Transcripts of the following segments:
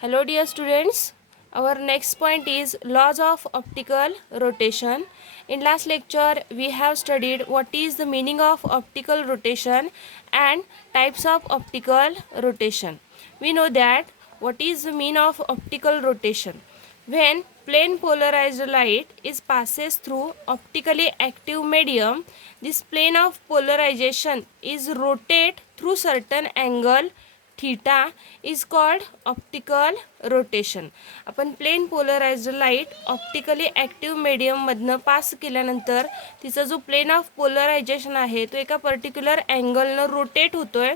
Hello dear students, our next point is laws of optical rotation. In last lecture we have studied what is the meaning of optical rotation and types of optical rotation. We know that what is the mean of optical rotation. When plane polarized light is passes through optically active medium, this plane of polarization is rotate through certain angle theta is called optical rotation. आपण plane polarized light optically active मीडियममधनं pass केल्यानंतर तिचा जो plane of polarisation आहे तो एका particular अँगलनं rotate होतो आहे,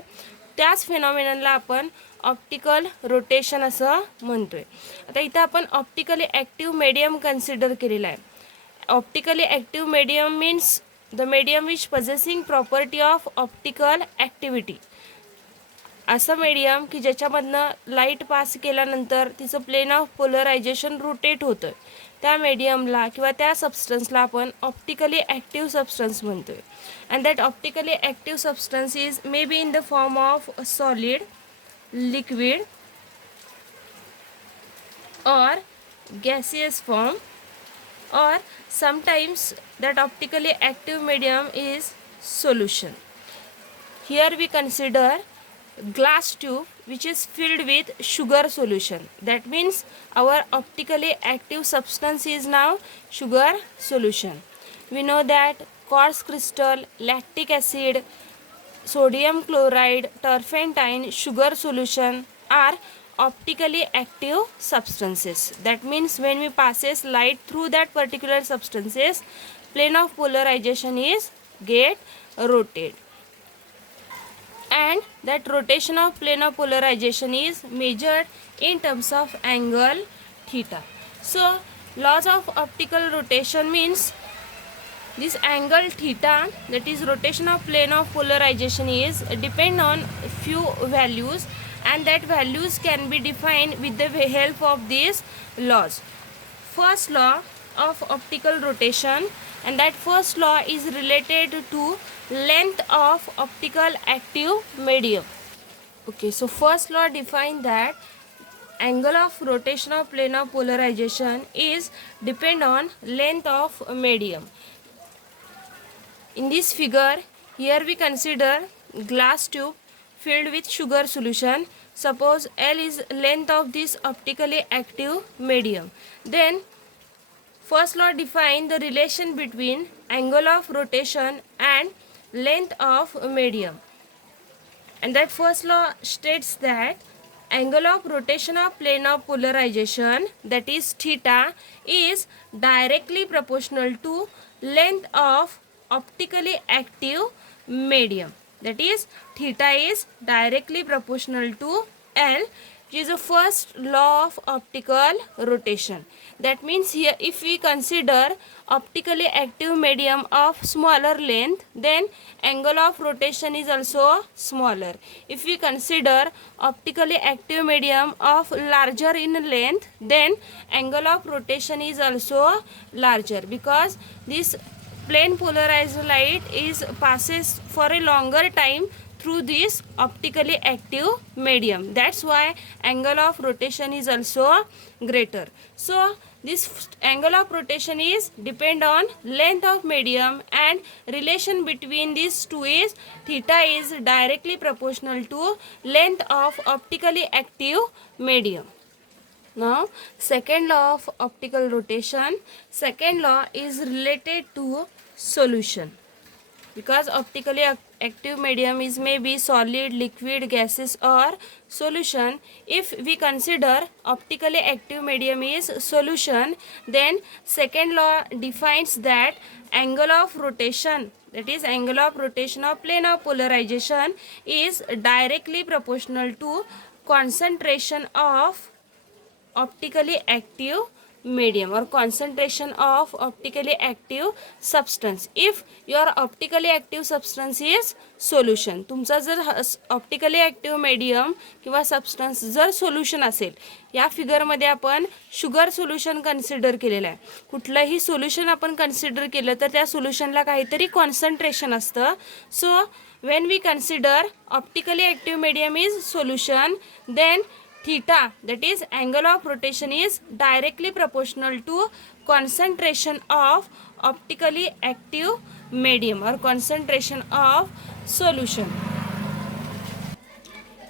त्याच फिनॉमिननला आपण ऑप्टिकल रोटेशन असं म्हणतो आहे. आता इथं आपण ऑप्टिकली ॲक्टिव्ह मीडियम कन्सिडर केलेला आहे. Optically active medium means the medium which possessing property of optical activity. असं मीडियम की ज्याच्यामधनं लाईट पास केल्यानंतर तिचं प्लेन ऑफ पोलरायझेशन रोटेट होतं, त्या मीडियमला किंवा त्या सबस्टन्सला आपण ऑप्टिकली ॲक्टिव्ह सबस्टन्स म्हणतो आहे. And that optically active substance is may be in the form of solid, liquid or gaseous form, or sometimes that optically active medium is solution. Here we consider glass tube which is filled with sugar solution. That means our optically active substance is now sugar solution. We know that quartz crystal, lactic acid, sodium chloride, turpentine, sugar solution are optically active substances. That means when we passes light through that particular substances, plane of polarization is get rotate, and that rotation of plane of polarization is measured in terms of angle theta. So laws of optical rotation means this angle theta, that is rotation of plane of polarization, is depend on few values, and that values can be defined with the help of these laws. First law of optical rotation, and that first law is related to length of optical active medium. Okay, so first law define that angle of rotation of plane of polarization is depend on length of medium. In this figure, here we consider glass tube filled with sugar solution. Suppose L is length of this optically active medium. Then first law define the relation between angle of rotation and length of medium. And that first law states that angle of rotation of plane of polarization, that is theta, is directly proportional to length of optically active medium. That is theta is directly proportional to L, which is the first law of optical rotation. That means here if we consider optically active medium of smaller length, then angle of rotation is also smaller. If we consider optically active medium of larger in length, then angle of rotation is also larger, because this plane polarized light is passes for a longer time through this optically active medium. That's why angle of rotation is also greater. So this angle of rotation is depend on length of medium, and relation between these two is theta is directly proportional to length of optically active medium. Now second law of optical rotation, second law is related to solution, because optically active medium is maybe solid, liquid, gases or solution. If we consider optically active medium is solution, then second law defines that angle of rotation, that is angle of rotation of plane of polarization, is directly proportional to concentration of optically active medium or concentration of optically active substance. If your optically active substance is solution, तुमचा जर optically active medium किंवा substance जर solution असेल, या फिगरमध्ये आपण sugar solution consider केलेलं आहे. कुठलंही सोल्युशन आपण कन्सिडर केलं तर त्या सोल्युशनला काहीतरी कॉन्सन्ट्रेशन असतं. सो when we consider optically active medium is solution, then theta, that is angle of rotation, is directly proportional to concentration of optically active medium or concentration of solution.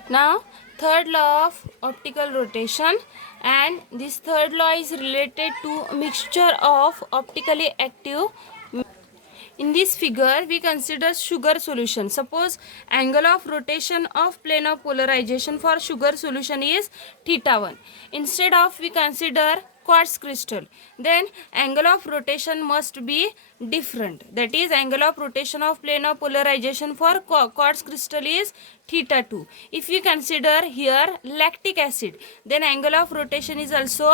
Now third law of optical rotation, and this third law is related to mixture of optically active. In this figure, we consider sugar solution. Suppose angle of rotation of plane of polarization for sugar solution is theta 1. Instead of we consider quartz crystal, then angle of rotation must be different. That is, angle of rotation of plane of polarization for quartz crystal is theta 2. If we consider here lactic acid, then angle of rotation is also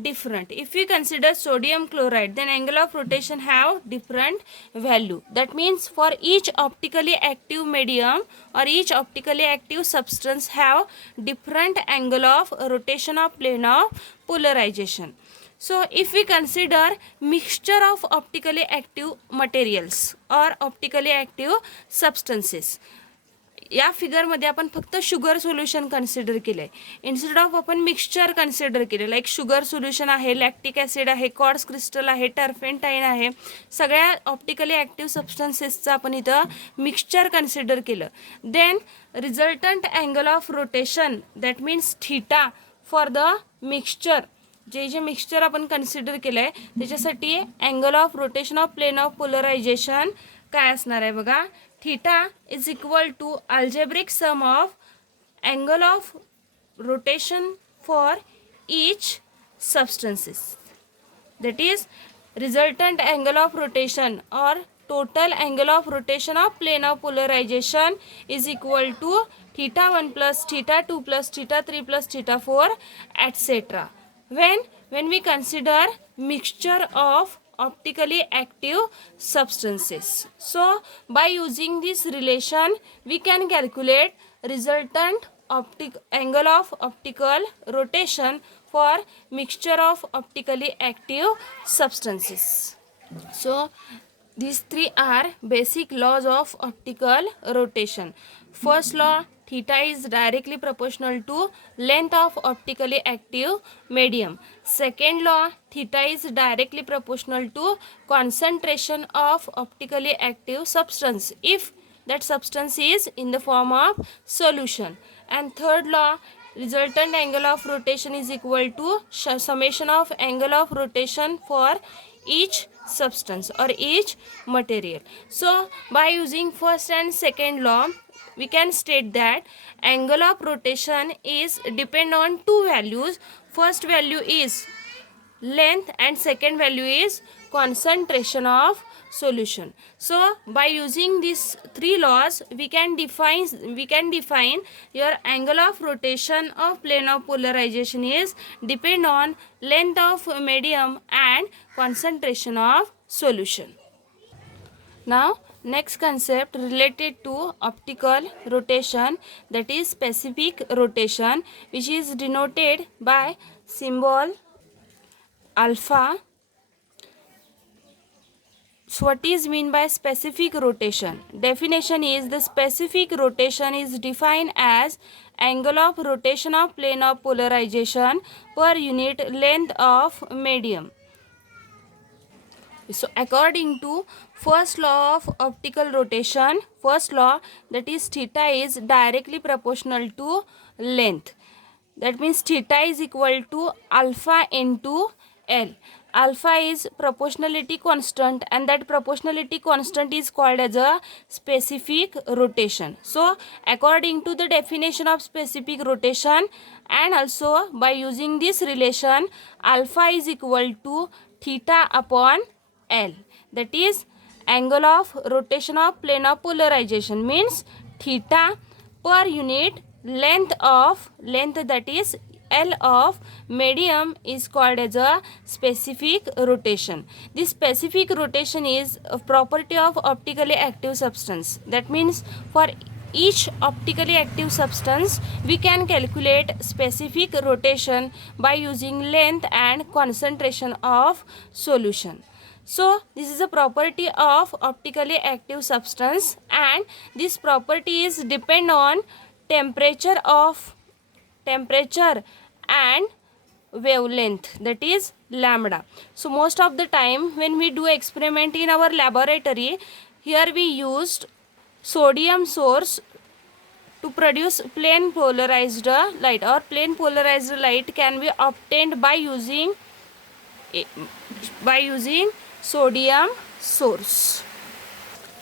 different. If we consider sodium chloride, then angle of rotation have different value. That means for each optically active medium or each optically active substance have different angle of rotation of plane of polarization. So if we consider mixture of optically active materials or optically active substances, या फिगरमध्ये आपण फक्त sugar solution consider केलं आहे. Instead of आपण mixture consider केलं. Like sugar solution आहे, lactic acid आहे, quartz crystal आहे, टर्पेंटाईन आहे. सगळ्या ऑप्टिकली ॲक्टिव्ह सबस्टन्सेसचं आपण इथं मिक्सचर कन्सिडर केलं. Then resultant angle of rotation, that means theta for the mixture, जे मिक्सचर आपण कन्सिडर केलं आहे त्याच्यासाठी angle of rotation of plane of polarization काय असणार आहे बघा. Theta is equal to algebraic sum of angle of rotation for each substances. That is, resultant angle of rotation or total angle of rotation of plane of polarization is equal to theta 1 plus theta 2 plus theta 3 plus theta 4 etc. When we consider mixture of optically active substances. So by using this relation we can calculate resultant angle of optical rotation for mixture of optically active substances. So these three are basic laws of optical rotation. First law, theta is directly proportional to length of optically active medium. Second law, theta is directly proportional to concentration of optically active substance if that substance is in the form of solution. And third law, resultant angle of rotation is equal to summation of angle of rotation for each substance or each material. So by using first and second law we can state that angle of rotation is depend on two values. First value is length and second value is concentration of solution. So by using these three laws we can define your angle of rotation of plane of polarization is depend on length of medium and concentration of solution. Now next concept related to optical rotation, that is specific rotation, which is denoted by symbol alpha. So what is mean by specific rotation? Definition is the specific rotation is defined as angle of rotation of plane of polarization per unit length of medium. So according to first law of optical rotation, first law, that is theta is directly proportional to length. That means theta is equal to alpha into L. Alpha is proportionality constant and that proportionality constant is called as a specific rotation. So according to the definition of specific rotation and also by using this relation, alpha is equal to theta upon L, that is angle of rotation of plane of polarization means theta per unit length that is L of medium is called as a specific rotation. This specific rotation is a property of optically active substance. That means for each optically active substance we can calculate specific rotation by using length and concentration of solution. So this is a property of optically active substance and this property is depend on temperature of temperature and wavelength, that is lambda. So most of the time when we do experiment in our laboratory, here we used sodium source to produce plane polarized light, or plane polarized light can be obtained by using sodium source.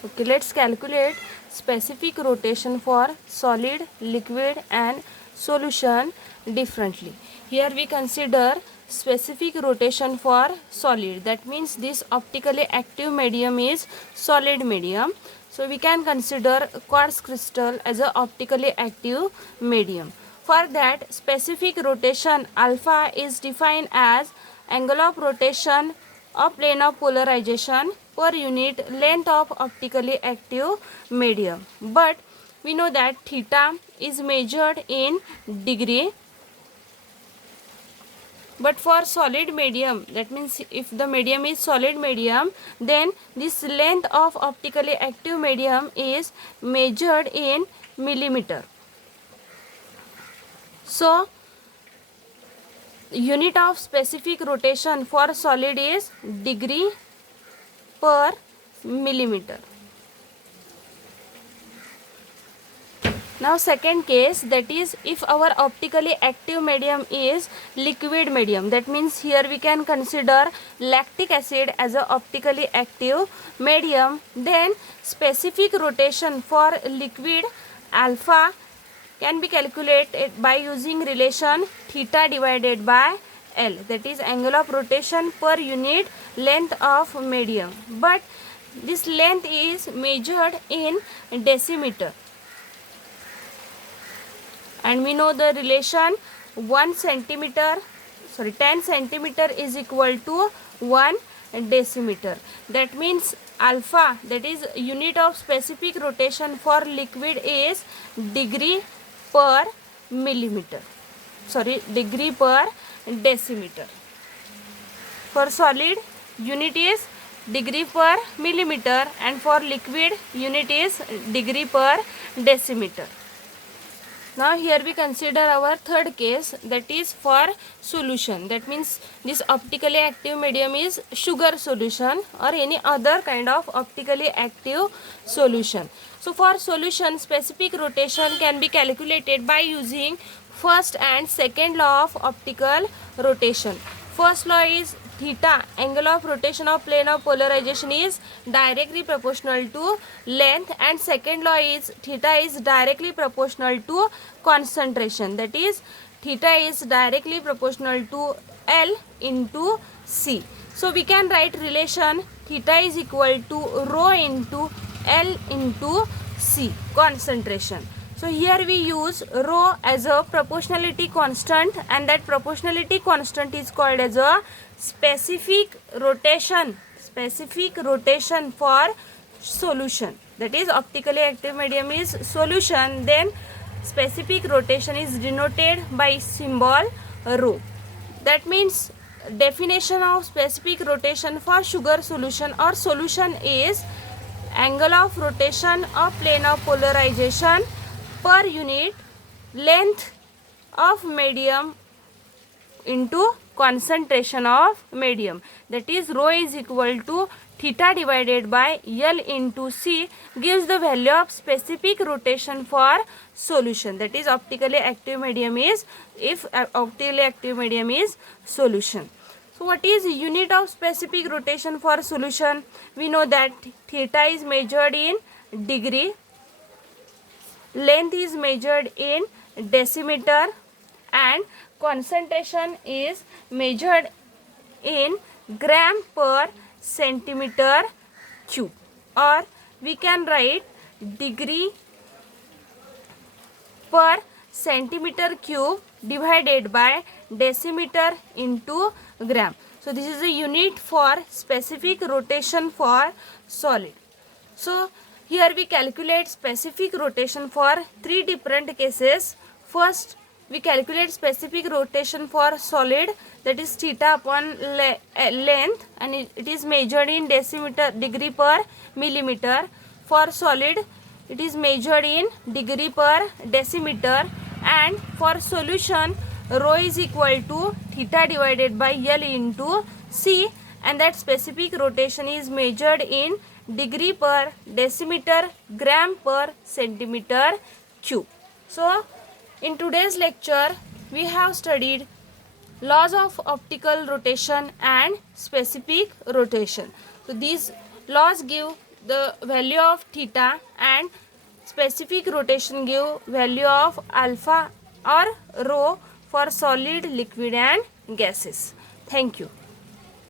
Okay, let's calculate specific rotation for solid, liquid and solution differently. Here we consider specific rotation for solid, that means this optically active medium is solid medium. So we can consider quartz crystal as a optically active medium. For that, specific rotation alpha is defined as angle of rotation of plane of polarization per unit length of optically active medium. But we know that theta is measured in degree. But for solid medium, that means if the medium is solid medium, then this length of optically active medium is measured in millimeter. So unit of specific rotation for solid is degree per millimeter. Now second case, that is if our optically active medium is liquid medium, that means here we can consider lactic acid as a optically active medium, then specific rotation for liquid alpha can be calculated by using relation theta divided by L, that is angle of rotation per unit length of medium. But this length is measured in decimeter, and we know the relation 10 centimeter is equal to 1 decimeter. That means alpha, that is unit of specific rotation for liquid, is degree per decimeter. For solid, unit is degree per millimeter, and for liquid, unit is degree per decimeter. Now here we consider our third case, that is for solution. That means this optically active medium is sugar solution or any other kind of optically active solution. So for solution, specific rotation can be calculated by using first and second law of optical rotation. First law is theta, angle of rotation of plane of polarization, is directly proportional to length, and second law is theta is directly proportional to concentration, that is theta is directly proportional to L into C. So we can write relation theta is equal to rho into L into C, concentration. So here we use rho as a proportionality constant, and that proportionality constant is called as a specific rotation for solution. That is optically active medium is solution, then specific rotation is denoted by symbol rho. That means definition of specific rotation for sugar solution or solution is angle of rotation of plane of polarization per unit length of medium into concentration of medium, that is rho is equal to theta divided by L into C, gives the value of specific rotation for solution, that is optically active medium is, if optically active medium is solution. So what is unit of specific rotation for solution? We know that theta is measured in degree, length is measured in decimeter, and concentration is measured in gram per centimeter cube, or we can write degree per centimeter cube divided by decimeter into gram. So this is a unit for specific rotation for solid. So here we calculate specific rotation for three different cases. First, we calculate specific rotation for solid, that is theta upon length, and it is measured in decimeter, degree per millimeter. For solid, it is measured in degree per decimeter, and for solution rho is equal to theta divided by L into C, and that specific rotation is measured in degree per decimeter gram per centimeter cube. So in today's lecture we have studied laws of optical rotation and specific rotation. So these laws give the value of theta and specific rotation give value of alpha or rho for solid, liquid and gases. Thank you.